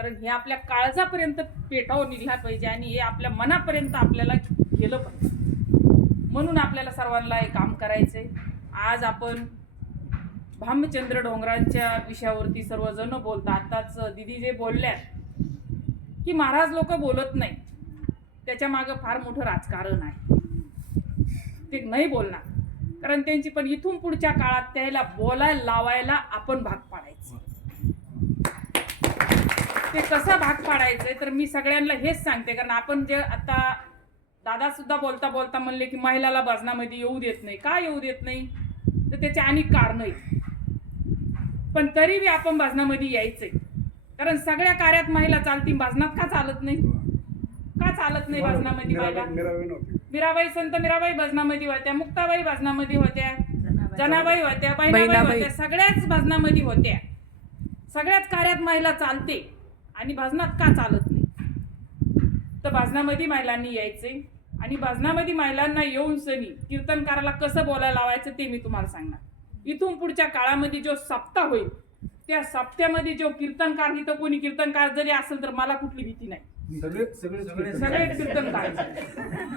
कारण हे आपल्या काळजापर्यंत पेटावून निघला पाहिजे आणि हे आपल्या मनापर्यंत आपल्याला गेलं पाहिजे. म्हणून आपल्याला सर्वांना हे काम करायचंय. आज आपण भामचंद्र डोंगरांच्या विषयावरती सर्वजण बोलतात. आताच दिदी जे बोलल्या की महाराज लोक बोलत नाही, त्याच्या मागे फार मोठं राजकारण आहे. ते नाही बोलणार कारण त्यांची पण इथून पुढच्या काळात त्याला बोलायला लावायला आपण भाग पाडायचं. ते कसं भाग पाडायचंय तर मी सगळ्यांना हेच सांगते. कारण आपण जे आता दादा सुद्धा बोलता बोलता म्हणले की महिलाला भजनामध्ये येऊ देत नाही. का येऊ देत नाही तर त्याचे अनेक कारण आहेत. पण तरी आपण भजनामध्ये यायचंय. कारण सगळ्या कार्यात महिला चालतील, भजनात का चालत नाही? का चालत नाही भजनामध्ये महिला? मीराबाई, संत मीराबाई भजनामध्ये होत्या, मुक्ताबाई भजनामध्ये होत्या, जनाबाई होत्या, बहिणाबाई होत्या, सगळ्याच भजनामध्ये होत्या. सगळ्याच कार्यात महिला चालते आणि भजनात का चालत नाही? तर भजनामध्ये महिलांनी यायचे आणि भजनामध्ये महिलांना येऊन सनी कीर्तनकाराला कसं बोलायला लावायचं ते मी तुम्हाला सांगणार. इथून पुढच्या काळामध्ये जो सप्ताह होईल त्या सप्त्यामध्ये जो कीर्तनकार, इथं कोणी कीर्तनकार जरी असेल तर मला कुठली भीती नाही. सगळे कीर्तनकार.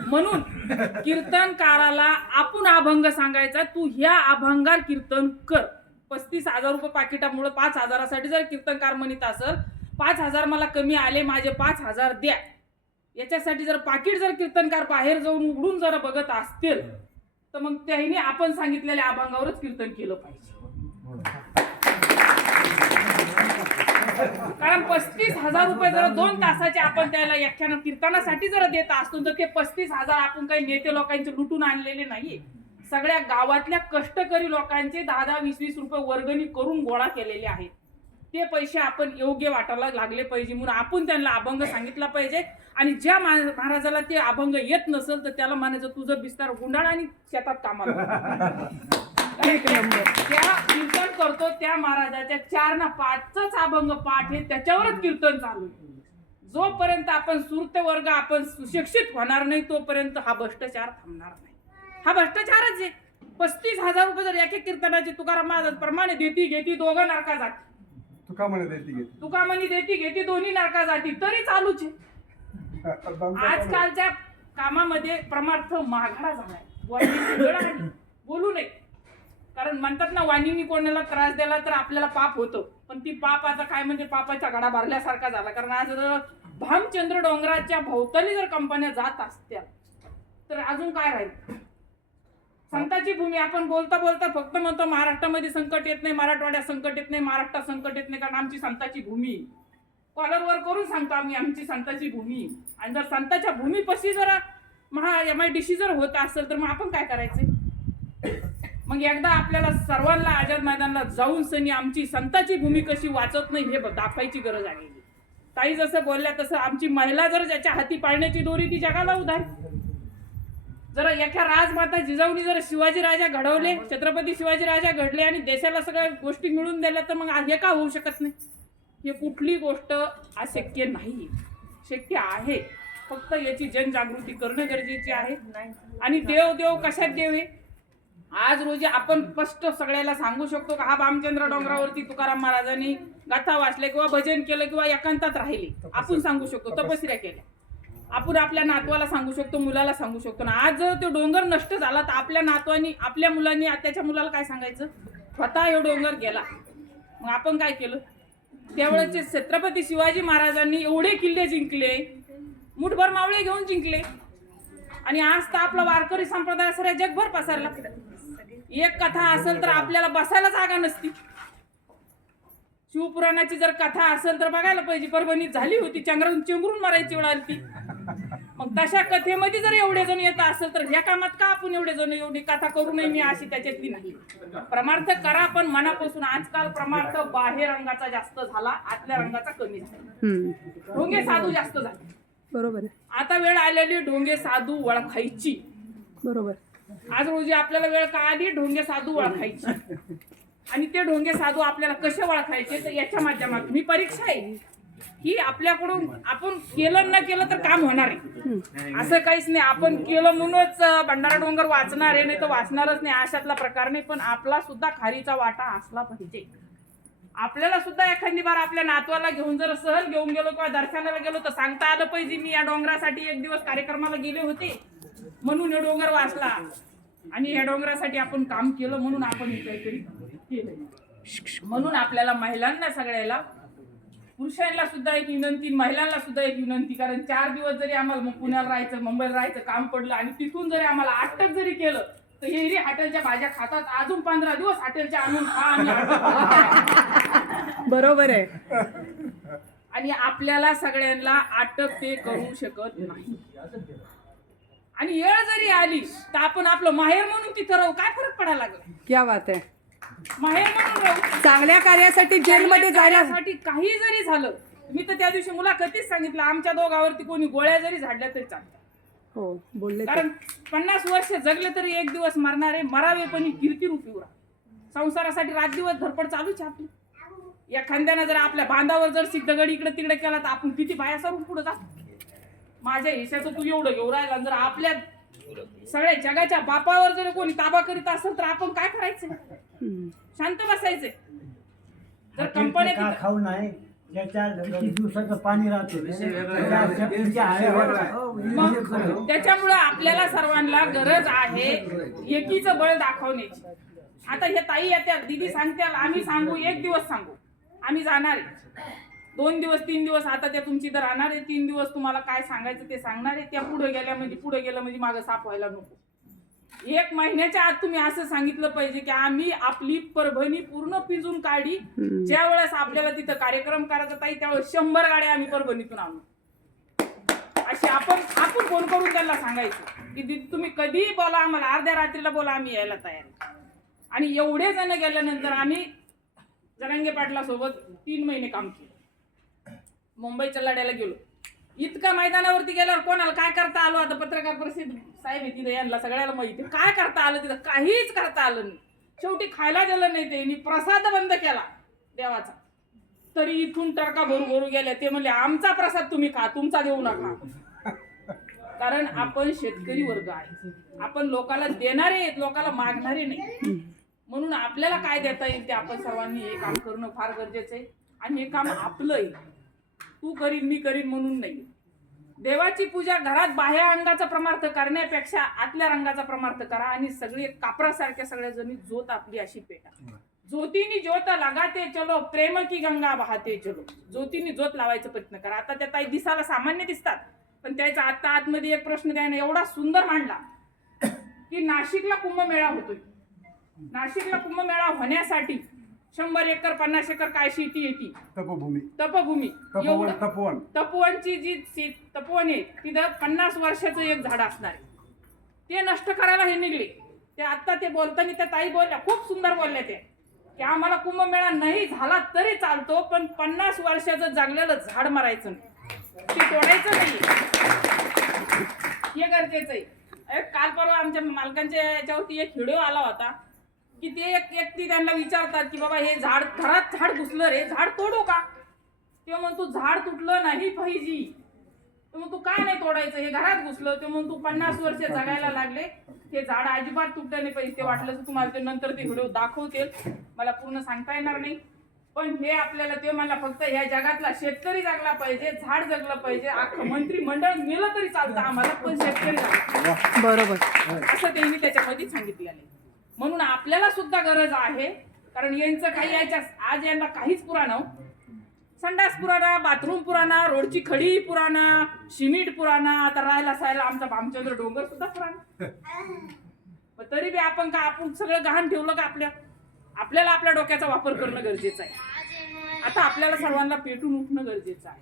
म्हणून कीर्तनकाराला आपण अभंग सांगायचा, तू ह्या अभंगार कीर्तन कर. 35,000 रुपये पाकिटामुळे 5,000साठी जर कीर्तनकार म्हणत असेल 5,000 मला कमी आले, माझे 5,000 द्या, याच्यासाठी जर पाकिट जर कीर्तनकार बाहेर जाऊन उघडून जर बघत असतील तर मग त्याने आपण सांगितलेल्या अभंगावरच कीर्तन केलं पाहिजे. कारण 35,000 रुपये जर 2 तासाचे आपण त्याला व्याख्यान कीर्तनासाठी जर देत असतो तर ते 35,000 आपण काही नेते लोकांचे लुटून आणलेले नाहीये. सगळ्या गावातल्या कष्टकरी लोकांचे 10-10, 20-20 रुपये वर्गणी करून गोळा केलेले आहेत. ते पैसे आपण योग्य वाटायला लागले पाहिजे म्हणून आपण त्यांना अभंग सांगितला पाहिजे. आणि ज्या महाराजाला ते अभंग येत नसेल तर त्याला म्हणायचं तुझं बिस्तार गुंडाळ आणि शेतात कामाला. त्या कीर्तन करतो त्या महाराजाच्या 4 ना 5च अभंग पाठ हे त्याच्यावरच कीर्तन चालू. जोपर्यंत आपण सुरते वर्ग आपण सुशिक्षित होणार नाही तोपर्यंत हा भ्रष्टाचार थांबणार नाही. हा भ्रष्टाचारच आहे. 35,000 रुपये जर एका कीर्तनाची तुकाराम महाराज प्रमाणे देती घेती दोघं नरका जाती, तुकामणी देती घेती दोन्ही नरका जाती तरी चालूच आहे. आजकालच्या कामामध्ये परमार्थ माघारा झालाय. बोलू नये कारण म्हणतात ना वाणीने कोणाला त्रास दिला तर आपल्याला पाप होतं. पण ती पाप आता काय म्हणजे पापाचा घडा भरल्यासारखा झाला. कारण आज भामचंद्र डोंगराच्या भोवताली जर कंपन्या जात असत्या तर अजून काय राहील? संताची भूमी. आपण बोलता बोलता फक्त म्हणतो महाराष्ट्रामध्ये संकट येत नाही, मराठवाड्यात संकट येत नाही, महाराष्ट्रात संकट येत नाही कारण आमची संताची भूमी. कॉलरवर करून सांगतो आम्ही आमची संताची भूमी. आणि जर संताच्या भूमीपाशी जर MIDC जर होत असेल तर मग आपण काय करायचं? मग एकदा आपल्याला सर्वांना आझाद मैदानाला जाऊन सनी आमची संताची भूमी कशी वाचत नाही हे दाखवायची गरज आहे. ताई जसं बोलल्या तसं आमची महिला जर ज्याच्या हाती पाळण्याची दोरी ती जगाला उधार. जर एका राजमाता जिजाऊनी जर शिवाजी राजा घडवले, छत्रपती शिवाजी राजा घडले आणि देशाला सगळ्या गोष्टी मिळून दिल्या तर मग हे का होऊ शकत नाही? हे कुठली गोष्ट अशक्य नाही, शक्य आहे. फक्त याची जनजागृती करणं गरजेची आहे. आणि देव कशात देव आहे? आज रोजी आपण स्पष्ट सगळ्याला सांगू शकतो का हा भामचंद्र डोंगरावरती तुकाराम महाराजांनी गाथा वाचले किंवा भजन केलं किंवा एकांतात राहिले. आपण सांगू शकतो, तपस्या केल्या. आपण आपल्या नातवाला सांगू शकतो, मुलाला सांगू शकतो ना. आज जर तो डोंगर नष्ट झाला तर आपल्या नातवानी आपल्या मुलांनी त्याच्या मुलाला काय सांगायचं? स्वतः हे डोंगर गेला. मग आपण काय केलं? त्यावेळेचे छत्रपती शिवाजी महाराजांनी एवढे किल्ले जिंकले, मुठभर मावळे घेऊन जिंकले. आणि आज तर आपला वारकरी संप्रदाय सगळ्या जगभर पसरला. एक कथा असेल तर आपल्याला बसायला जागा नसती. शिवपुराणाची जर कथा असेल तर बघायला पाहिजे. परभणीत झाली होती, चेंगरून मारायची वेळ आली. मग तशा कथेमध्ये जर एवढे जण येत असेल तर ह्या कामात का आपण एवढे जण एवढी कथा करू नये मी अशी त्याच्यातली नाही. परमार्थ करा पण मनापासून. आजकाल परमार्थ बाह्य रंगाचा जास्त झाला, आतल्या रंगाचा कमी झाला. ढोंगे साधू जास्त झाले. बरोबर. आता वेळ आलेली ढोंगे साधू ओळखायची. बरोबर. आज रोजी आपल्याला वेळ का आली ढोंगे साधू ओळखायची. आणि ते ढोंगे साधू आपल्याला कसे ओळखायचे तर याच्या माध्यमातून ही परीक्षा आहे की आपल्याकडून आपण केलं न केलं तर काम होणार आहे असं काहीच नाही. आपण केलं म्हणूनच भंडारा डोंगर वाचणार आहे, नाही तर वाचणारच नाही अशातला प्रकार नाही. पण आपला सुद्धा खारीचा वाटा असला पाहिजे. आपल्याला सुद्धा एखादी बार आपल्या नातवाला घेऊन जर सहल घेऊन गेलो किंवा दर्शनाला गेलो तर सांगता आलं पाहिजे मी या डोंगरासाठी एक दिवस कार्यक्रमाला गेले होते म्हणून हे डोंगर वाचला आणि या डोंगरासाठी आपण काम केलं म्हणून आपण हे काहीतरी केलं. म्हणून आपल्याला महिलांना सगळ्याला पुरुषांना सुद्धा एक विनंती महिलांना सुद्धा एक विनंती, कारण 4 दिवस जरी आम्हाला पुण्याला राहायचं मुंबईला राहायचं काम पडलं आणि तिथून जरी आम्हाला अटक जरी केलं तर हे हॉटेलच्या भाज्या खातात अजून 15 दिवस हॉटेलच्या आणून खा आणि बरोबर आहे. आणि आपल्याला सगळ्यांना अटक ते करू शकत नाही. आणि वेळ जरी आली तर आपण आपलं माहेर म्हणून तिथं राहू, काय फरक पडायला लागला. क्या बात आहे. माहेर म्हणून राहू, चांगल्या कार्यासाठी जेलमध्ये जायला काही जरी झालं. मी तर त्या दिवशी मुलाखतीच सांगितलं आमच्या दोघांवरती कोणी गोळ्या जरी झाडल्या तरी चालतात. हो बोलले. कारण 50 वर्ष जगले तरी एक दिवस मरणारे मरावे पण कीर्ती रूपी उरा. संसारासाठी रात दिवस धडपड चालूच आहे आपली. एखाद्यानं जर आपल्या बांधावर जर सिद्धगड इकडे तिकडे केला तर आपण किती बाया सरून पुढे जातो. माझ्या हिश्याचं तू एवढं घेऊ राहिला, जर आपल्या सगळ्या जगाच्या बापावर जर कोणी ताबा करीत असेल तर आपण काय करायचं. शांत बसायचे. जर कंपनी खाऊ नाही किती दिवसाचं पाणी त्याच्यामुळे आपल्याला सर्वांना गरज आहे एकीचं बळ दाखवण्याची. आता हे ताई येत्या दीदी सांगत्याल आम्ही सांगू 1 दिवस सांगू आम्ही जाणार आहे 2 दिवस 3 दिवस आता त्या तुमची इथं राहणार आहे 3 दिवस तुम्हाला काय सांगायचं ते सांगणार आहे. त्या पुढे गेल्या म्हणजे पुढे गेलं म्हणजे मागं साप व्हायला नको. 1 महिन्याच्या आत तुम्ही असं सांगितलं पाहिजे की आम्ही आपली परभणी पूर्ण पिंजून काढी. ज्या वेळेस आपल्याला तिथं कार्यक्रम करायचा ताई त्यावेळेस 100 गाड्या आम्ही परभणीतून आणू. अशी आपण फोन करून त्यांना सांगायचं की तुम्ही कधी बोला आम्हाला अर्ध्या रात्रीला बोला आम्ही यायला तयार. आणि एवढे जण गेल्यानंतर आम्ही जरांगे पाटला सोबत 3 महिने काम केलं. मुंबईच्या लढ्याला गेलो. इतका मैदानावरती गेल्यावर कोणाला काय करता आलो. आता पत्रकार परिषद साहेब आहे तिथे यांना सगळ्याला माहिती काय करता आलं तिथं काहीच करता आलं नाही. शेवटी खायला दिलं नाही ते प्रसाद बंद केला देवाचा. तरी इथून टरका भरू गेल्या. ते म्हणले आमचा प्रसाद तुम्ही खा तुमचा देऊ नका. कारण आपण शेतकरी वर्ग आहे. आपण लोकांना देणारे आहेत लोकांना मागणारे नाही. म्हणून आपल्याला काय देता येईल ते आपण सर्वांनी हे काम करणं फार गरजेचं आहे. आणि हे काम आपलं आहे. तू करीन मी करीन म्हणून नाही. देवाची पूजा घरात बाह्य अंगाचा प्रमार्थ करण्यापेक्षा आतल्या रंगाचा प्रमार्थ करा आणि सगळे कापरासारख्या सगळ्या जणी ज्योत आपली अशी पेटा. ज्योतीनी ज्योत लगाते चलो प्रेम की गंगा बहाते चलो. ज्योतीनी ज्योत लावायचा प्रयत्न करा. आता त्या ताई दिसायला सामान्य दिसतात पण त्याचा आता आतमध्ये एक प्रश्न त्याने एवढा सुंदर मांडला की नाशिकला कुंभमेळा होतोय. नाशिकला कुंभमेळा होण्यासाठी 100 एकर 50 एकर काय शेती येते तपभूमी तपोवनची जी तपोवन आहे तिथं 50 वर्षाचं एक झाड असणार आहे. ते नष्ट करायला हे निघले. ते आता ते बोलताना त्या ताई बोलल्या खूप सुंदर बोलल्या ते की आम्हाला कुंभमेळा नाही झाला तरी चालतो पण 50 वर्षाचं जगलेलं झाड मारायचं नाही ते तोडायचं नाही हे गरजेचं आहे. काल परवा आमच्या मालकांच्या याच्यावरती एक व्हिडिओ आला होता की ते एक व्यक्ती त्यांना विचारतात की बाबा हे झाड घरात झाड घुसलं रे झाड तोडू का. तेव्हा मग तू झाड तुटलं नाही पाहिजे तर मग तू काय नाही तोडायचं हे घरात घुसलं. ते मग तू 50 वर्ष जगायला लागले हे झाड अजिबात तुटलं नाही पाहिजे. ते वाटलं तर तुम्हाला ते नंतर ते व्हिडिओ दाखवतील मला पूर्ण सांगता येणार नाही. पण हे आपल्याला ते मला फक्त ह्या जगातला शेतकरी जगला पाहिजे झाड जगलं पाहिजे. अख्खं मंत्रिमंडळ मेलं तरी चालतं आम्हाला पण शेतकरी जगला बरोबर असं त्यांनी त्याच्यामध्ये सांगितलेलं आहे. म्हणून आपल्याला सुद्धा गरज आहे कारण यांचं काही याच्या आज यांना काहीच पुराणा संडास पुराणा बाथरूम पुराणा रोडची खडी पुराणा सिमेंट पुराणा आता राहायला सायला आमचा भामचंद्र डोंगर सुद्धा पुराणा. तरी बी आपण सगळं गहाण ठेवलं का आपल्याला आपल्या डोक्याचा वापर करणं गरजेचं आहे. आता आपल्याला सर्वांना पेटून उठणं गरजेचं आहे.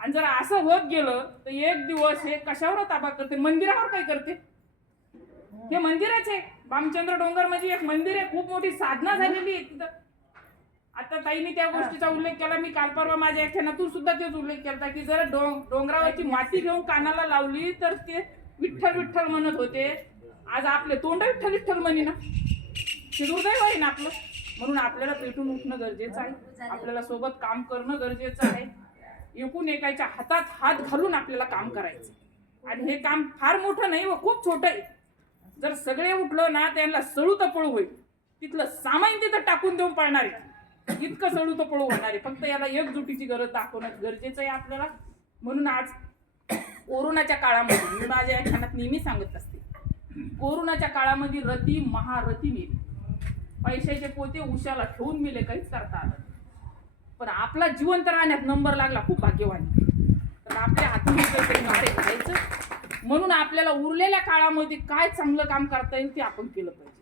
आणि जर असं होत गेलं तर एक दिवस हे कशावर ताबा करते मंदिरावर काय करते. हे मंदिरच आहे भामचंद्र डोंगर म्हणजे एक मंदिर आहे. खूप मोठी साधना झालेली आहे तिथं. आता ताईने त्या गोष्टीचा उल्लेख केला. मी काल परवा माझ्या व्याख्यानातून सुद्धा तोच उल्लेख केला की जर डोंगरावरची माती घेऊन कानाला लावली तर ते विठ्ठल विठ्ठल म्हणत होते. आज आपले तोंड विठ्ठल विठ्ठल म्हणी ना ते दुर्दैव आहे ना आपलं. म्हणून आपल्याला पेटून उठणं गरजेचं आहे. आपल्याला सोबत काम करणं गरजेचं आहे. एकूण एकाच्या हातात हात घालून आपल्याला काम करायचं. आणि हे काम फार मोठं नाही व खूप छोटं आहे. जर सगळे उठलो ना त्यांना सळू तर पळू होईल. तिथलं सामान तिथं टाकून देऊन पळणार आहे. इतकं सळू तर पळू होणार आहे. फक्त याला एकजुटीची गरज दाखवणं गरजेचं आहे आपल्याला. म्हणून आज कोरोनाच्या काळामध्ये मी माझ्या व्याख्यानात नेहमी सांगत असते, कोरोनाच्या काळामध्ये रती महारथी मेली, पैशाचे पोते उशाला ठेवून मेले, काहीच करता आलं नाही. पण आपला जिवंत राहण्यात नंबर लागला, खूप भाग्यवान. तर आपल्या हातून काहीतरी मारे करायचं. म्हणून आपल्याला उरलेल्या काळामध्ये काय चांगलं काम करता येईल ते आपण केलं पाहिजे.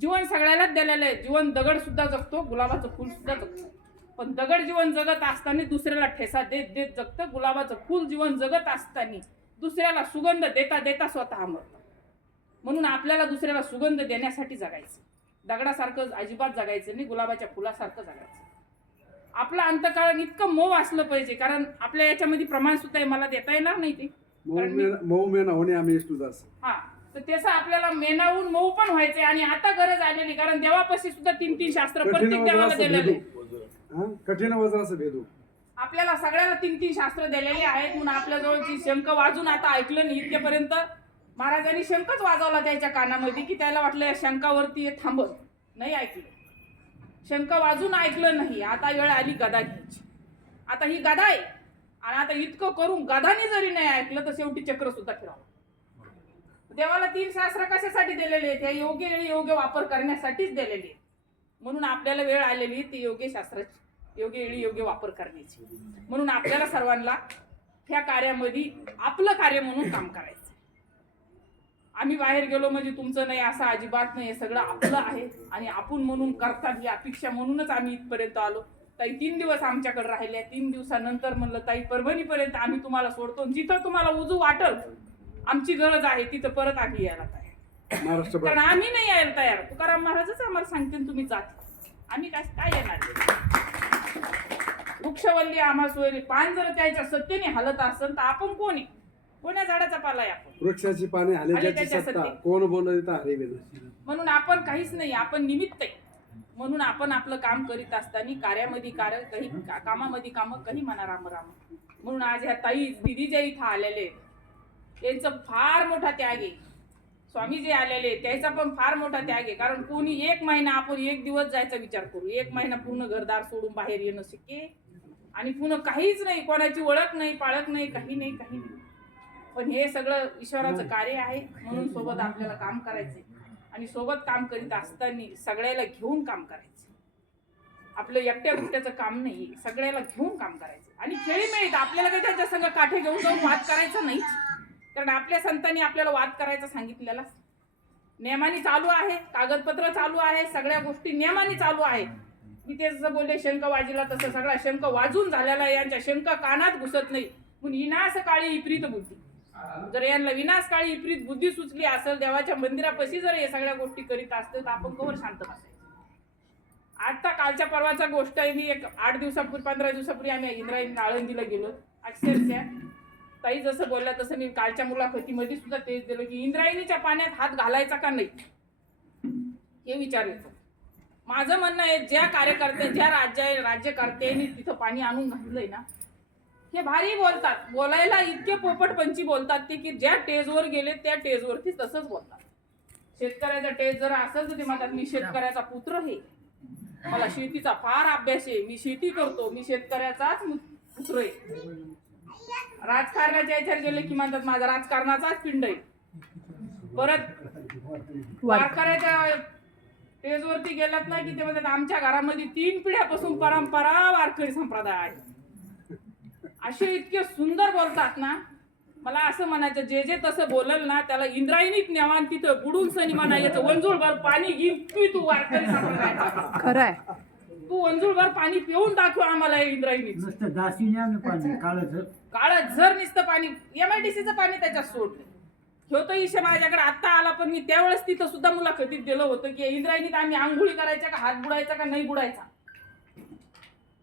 जीवन सगळ्यालाच दिलेलं आहे. जीवन दगड सुद्धा जगतो, गुलाबाचं फुल सुद्धा जगतं. पण दगड जीवन जगत असताना दुसऱ्याला ठेसा देत देत जगतं. गुलाबाचं फुल जीवन जगत असताना दुसऱ्याला सुगंध देता देता स्वतः मरतं. म्हणून आपल्याला दुसऱ्याला सुगंध देण्यासाठी जगायचं. दगडासारखं अजिबात जगायचं नाही, गुलाबाच्या फुलासारखं जगायचं. आपलं अंतःकरण इतकं मऊ असलं पाहिजे, कारण आपल्या याच्यामध्ये प्रमाण सुद्धा आहे, मला देता येणार नाही ते. मऊ मेना होणे आम्ही तुझाच. हा, तर त्याचं आपल्याला मेनावून मऊ पण व्हायचंय. आणि आता गरज आलेली, कारण देवापाशी सुद्धा 3-3 शास्त्र प्रत्येक देवाला दिलेले. कठीण वज्राचं भेदू आपल्याला सगळ्याला 3-3 शास्त्र दिलेले आहेत. म्हणून आपल्या जवळची शंख वाजून आता ऐकलं नाही. इतक्यापर्यंत महाराजांनी शंखच वाजवला त्याच्या कानामध्ये, की त्याला वाटलं या शंखावरती थांबत नाही. ऐकलं, शंख वाजून ऐकलं नाही. आता वेळ आली गदा घ्यायची. आता ही गदा आहे, आणि आता इतकं करून गदानी जरी नाही ऐकलं तर शेवटी चक्र सुद्धा फिरावं. देवाला 3 शास्त्र कशासाठी दिलेले आहेत? या योग्य वेळी योग्य वापर करण्यासाठीच दिलेले आहेत. म्हणून आपल्याला वेळ आलेली ती योग्य शास्त्राची योग्य वेळी योग्य वापर करण्याची. म्हणून आपल्याला सर्वांना ह्या कार्यामध्ये आपलं कार्य म्हणून काम करायचं. आम्ही बाहेर गेलो म्हणजे तुमचं नाही असं अजिबात नाही. हे सगळं आपलं आहे, आणि आपण म्हणून करतात ही अपेक्षा म्हणूनच आम्ही इथपर्यंत आलो. ताई 3 दिवस आमच्याकडे राहिल्या. 3 दिवसानंतर म्हणलं ताई परभणीपर्यंत आम्ही तुम्हाला सोडतो. जिथं तुम्हाला उजू वाटल आमची गरज आहे तिथं परत आम्ही यायला तयार. महाराष्ट्र कारण आम्ही नाही यायला तयार. तुकाराम महाराजच आम्हाला सांगतील तुम्ही जात, आम्ही काय येणार. वृक्षवल्ली आम्हा सोयरी. पान जर त्याच्या सत्तेने हलत असेल तर आपण कोण आहे? कोण्या झाडाचा पाला आहे आपण? वृक्षाची पाने आणि हले त्याच्या सत्ता सत्ते. कोण बोलत हरे वेद. म्हणून आपण काहीच नाही, आपण निमित्त आहे. म्हणून आपण आपलं काम करीत असताना कार्यामध्ये कार्य, काही कामामध्ये काम, काही म्हणा राम राम. म्हणून आज ह्या ताई दिदी ज्या इथं आलेले त्यांचं फार मोठा त्याग आहे. स्वामी जे आलेले त्याचा पण फार मोठा त्याग आहे. कारण कोणी 1 महिना, आपण 1 दिवस जायचा विचार करू, 1 महिना पूर्ण घरदार सोडून बाहेर येणं शक्य आहे. आणि पुन्हा काहीच नाही, कोणाची ओळख नाही, पाळख नाही, काही नाही, काही नाही. पण हे सगळं ईश्वराचं कार्य आहे. म्हणून सोबत आपल्याला काम करायचंय. आणि सोबत काम करीत असताना सगळ्याला घेऊन काम करायचं. आपलं एकट्या गुट्याचं काम नाही, सगळ्याला घेऊन काम करायचं. आणि खेळीमेळीत आपल्याला काही त्याच्या संग काठे घेऊन जाऊन वाद करायचा नाही. कारण आपल्या संतांनी आपल्याला वाद करायचा सांगितलेला नियमाने चालू आहे. कागदपत्र चालू आहे, सगळ्या गोष्टी नियमाने चालू आहे. मी ते जसं बोलले शंख वाजला तसं सगळा शंख वाजून झालेला आहे. यांच्या शंख कानात घुसत नाही. म्हणून विनाशकाळी विपरीत बुद्धी. जर यांना विनाशकाळी विपरीत बुद्धी सुचली असेल, देवाच्या मंदिरापाशी जर हे सगळ्या गोष्टी करीत असतील तर आपण कवर शांत बसायचं. आता कालच्या परवाचा गोष्ट आहे. मी एक 8 दिवसापूर्वी 15 दिवसापूर्वी आम्ही इंद्रायणी आळंदीला गेलो. अक्षरशः ताई जसं बोलल्या तसं मी कालच्या मुलाखतीमध्ये सुद्धा तेच दिलं की इंद्रायणीच्या पाण्यात हात घालायचा का नाही हे विचारायचं. माझं म्हणणं आहे, ज्या कार्यकर्ते, ज्या राज्यकर्त्यांनी तिथं पाणी आणून घातलंय ना, हे भारी बोलतात. बोलायला इतके पोपटपंची बोलतात ते, की ज्या टेजवर गेले त्या टेजवरती तसंच बोलतात. शेतकऱ्याचा टेज जर असेल तर ते म्हणतात मी शेतकऱ्याचा पुत्र आहे, मला शेतीचा फार अभ्यास आहे, मी शेती करतो, मी शेतकऱ्याचाच पुत्र आहे. राजकारणाच्या याच्यावर गेले की म्हणतात माझा राजकारणाचाच पिंड आहे. परत वारकऱ्याच्या टेजवरती गेलात ना की ते म्हणतात आमच्या घरामध्ये 3 पिढ्यापासून परंपरा वारकरी संप्रदाय आहे. असे इतके सुंदर बोलतात ना. मला असं म्हणायचं, जे जे तसं बोलल ना त्याला इंद्रायणीत नेवान, तिथं बुडून सनी म्हणायचं वंजूळभर पाणी घेऊन तू वारकरी संप्रदाय. खरंय, तू वंजूळभर पाणी पिऊन दाखव आम्हाला इंद्रायणीत. नुसतं दासीने पाणी काळं झर नुसतं पाणी, MIDCचं पाणी त्याच्यात सोडलं. होतं इशे माझ्याकडे आत्ता आला, पण मी त्यावेळेस तिथं सुद्धा मुलाखतीत दिलं होतं की इंद्रायणीत आम्ही आंघोळी करायच्या का हात बुडायचा का नाही बुडायचा.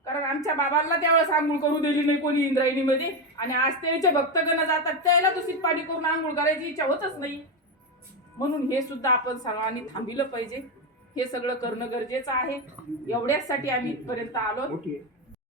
कारण आमच्या बाबांना त्यावेळेस आंघोळ करू दिली नाही कोणी इंद्रायणीमध्ये. आणि आज त्याचे भक्तगण जातात त्याला दूषित पाणी करून आंघोळ करायची इच्छा होतच नाही. म्हणून हे सुद्धा आपण सर्वांनी थांबिलं पाहिजे. हे सगळं करणं गरजेचं आहे. एवढ्यासाठी आम्ही इथपर्यंत आलो.